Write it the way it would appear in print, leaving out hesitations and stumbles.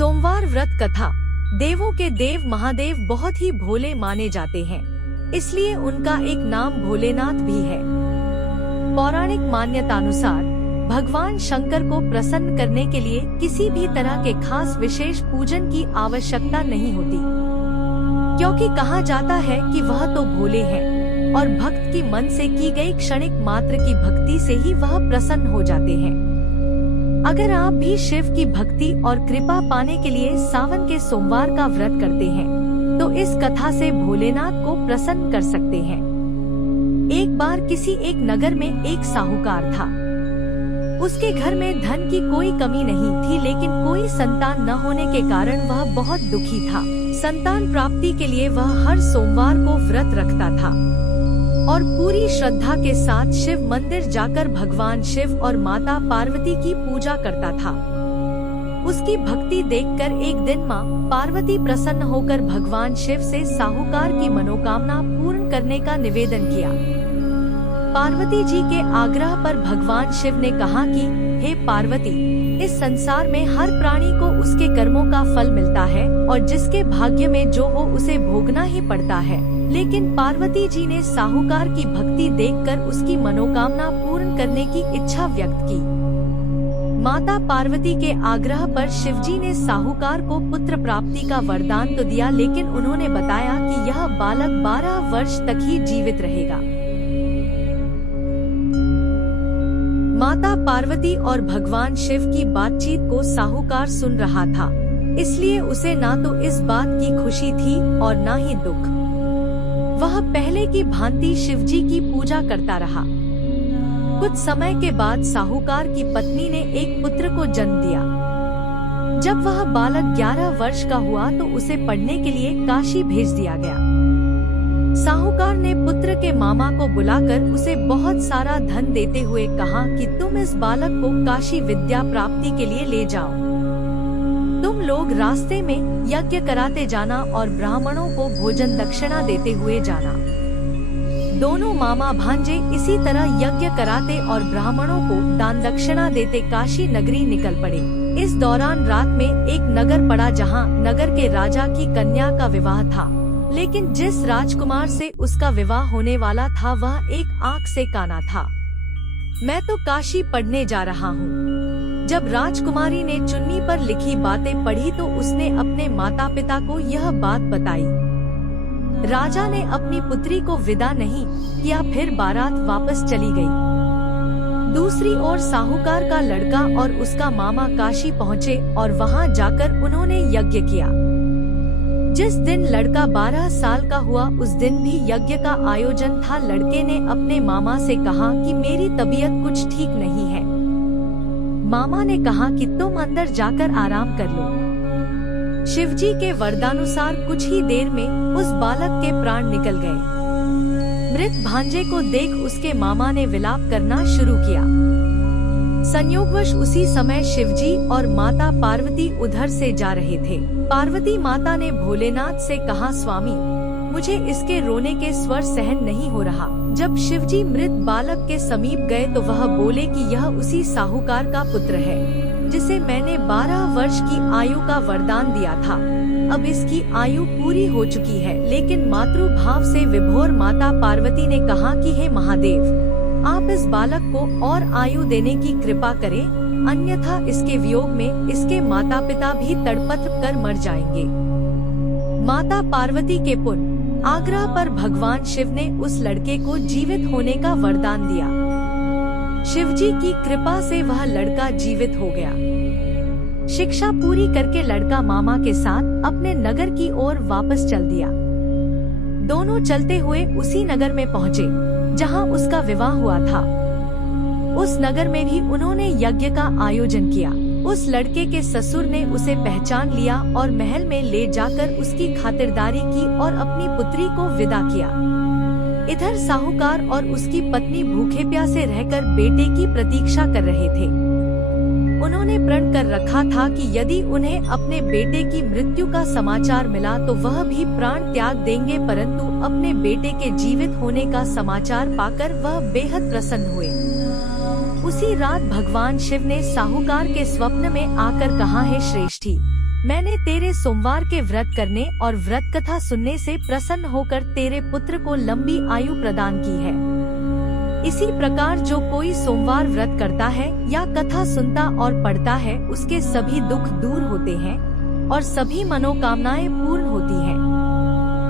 सोमवार व्रत कथा। देवों के देव महादेव बहुत ही भोले माने जाते हैं, इसलिए उनका एक नाम भोलेनाथ भी है। पौराणिक मान्यतानुसार भगवान शंकर को प्रसन्न करने के लिए किसी भी तरह के खास विशेष पूजन की आवश्यकता नहीं होती, क्योंकि कहा जाता है कि वह तो भोले हैं और भक्त की मन से की गई क्षणिक मात्र की भक्ति से ही वह प्रसन्न हो जाते हैं। अगर आप भी शिव की भक्ति और कृपा पाने के लिए सावन के सोमवार का व्रत करते हैं, तो इस कथा से भोलेनाथ को प्रसन्न कर सकते हैं। एक बार किसी एक नगर में एक साहूकार था। उसके घर में धन की कोई कमी नहीं थी, लेकिन कोई संतान न होने के कारण वह बहुत दुखी था। संतान प्राप्ति के लिए वह हर सोमवार को व्रत रखता था और पूरी श्रद्धा के साथ शिव मंदिर जाकर भगवान शिव और माता पार्वती की पूजा करता था। उसकी भक्ति देखकर एक दिन माँ पार्वती प्रसन्न होकर भगवान शिव से साहूकार की मनोकामना पूर्ण करने का निवेदन किया। पार्वती जी के आग्रह पर भगवान शिव ने कहा कि हे पार्वती, इस संसार में हर प्राणी को उसके कर्मों का फल मिलता है और जिसके भाग्य में जो हो उसे भोगना ही पड़ता है। लेकिन पार्वती जी ने साहूकार की भक्ति देखकर उसकी मनोकामना पूर्ण करने की इच्छा व्यक्त की। माता पार्वती के आग्रह पर शिवजी ने साहूकार को पुत्र प्राप्ति का वरदान तो दिया, लेकिन उन्होंने बताया कि यह बालक 12 वर्ष तक ही जीवित रहेगा। माता पार्वती और भगवान शिव की बातचीत को साहूकार सुन रहा था, इसलिए उसे ना तो इस बात की खुशी थी और ना ही दुख। वह पहले की भांति शिवजी की पूजा करता रहा। कुछ समय के बाद साहूकार की पत्नी ने एक पुत्र को जन्म दिया। जब वह बालक 11 वर्ष का हुआ तो उसे पढ़ने के लिए काशी भेज दिया गया। साहूकार ने पुत्र के मामा को बुलाकर उसे बहुत सारा धन देते हुए कहा कि तुम इस बालक को काशी विद्या प्राप्ति के लिए ले जाओ। तुम लोग रास्ते में यज्ञ कराते जाना और ब्राह्मणों को भोजन दक्षिणा देते हुए जाना। दोनों मामा भांजे इसी तरह यज्ञ कराते और ब्राह्मणों को दान दक्षिणा देते काशी नगरी निकल पड़े। इस दौरान रात में एक नगर पड़ा, जहां नगर के राजा की कन्या का विवाह था, लेकिन जिस राजकुमार से उसका विवाह होने वाला था वह एक आंख से काना था। मैं तो काशी पढ़ने जा रहा हूँ। जब राजकुमारी ने चुन्नी पर लिखी बातें पढ़ी तो उसने अपने माता पिता को यह बात बताई। राजा ने अपनी पुत्री को विदा नहीं किया, फिर बारात वापस चली गई। दूसरी ओर साहूकार का लड़का और उसका मामा काशी पहुँचे और वहां जाकर उन्होंने यज्ञ किया। जिस दिन लड़का 12 साल का हुआ उस दिन भी यज्ञ का आयोजन था। लड़के ने अपने मामा से कहा कि मेरी तबीयत कुछ ठीक नहीं है। मामा ने कहा कि तुम अंदर जाकर आराम कर लो। शिवजी के वरदानुसार कुछ ही देर में उस बालक के प्राण निकल गए। मृत भांजे को देख उसके मामा ने विलाप करना शुरू किया। संयोगवश उसी समय शिवजी और माता पार्वती उधर से जा रहे थे। पार्वती माता ने भोलेनाथ से कहा, स्वामी, मुझे इसके रोने के स्वर सहन नहीं हो रहा। जब शिवजी मृत बालक के समीप गए तो वह बोले कि यह उसी साहूकार का पुत्र है, जिसे मैंने 12 वर्ष की आयु का वरदान दिया था। अब इसकी आयु पूरी हो चुकी है। लेकिन मातृभाव से विभोर माता पार्वती ने कहा कि हे महादेव, आप इस बालक को और आयु देने की कृपा करें, अन्यथा इसके वियोग में इसके माता पिता भी तड़पत कर मर जाएंगे। माता पार्वती के पुण्य आग्रह पर भगवान शिव ने उस लड़के को जीवित होने का वरदान दिया। शिवजी की कृपा से वह लड़का जीवित हो गया। शिक्षा पूरी करके लड़का मामा के साथ अपने नगर की ओर वापस चल दिया। दोनों चलते हुए उसी नगर में पहुँचे जहां उसका विवाह हुआ था। उस नगर में भी उन्होंने यज्ञ का आयोजन किया। उस लड़के के ससुर ने उसे पहचान लिया और महल में ले जाकर उसकी खातिरदारी की और अपनी पुत्री को विदा किया। इधर साहूकार और उसकी पत्नी भूखे प्यासे रहकर बेटे की प्रतीक्षा कर रहे थे। उन्होंने प्रण कर रखा था कि यदि उन्हें अपने बेटे की मृत्यु का समाचार मिला तो वह भी प्राण त्याग देंगे, परंतु अपने बेटे के जीवित होने का समाचार पाकर वह बेहद प्रसन्न हुए। उसी रात भगवान शिव ने साहूकार के स्वप्न में आकर कहा, है श्रेष्ठी, मैंने तेरे सोमवार के व्रत करने और व्रत कथा सुनने से प्रसन्न होकर तेरे पुत्र को लंबी आयु प्रदान की है। इसी प्रकार जो कोई सोमवार व्रत करता है या कथा सुनता और पढ़ता है, उसके सभी दुख दूर होते हैं और सभी मनोकामनाएं पूर्ण होती हैं।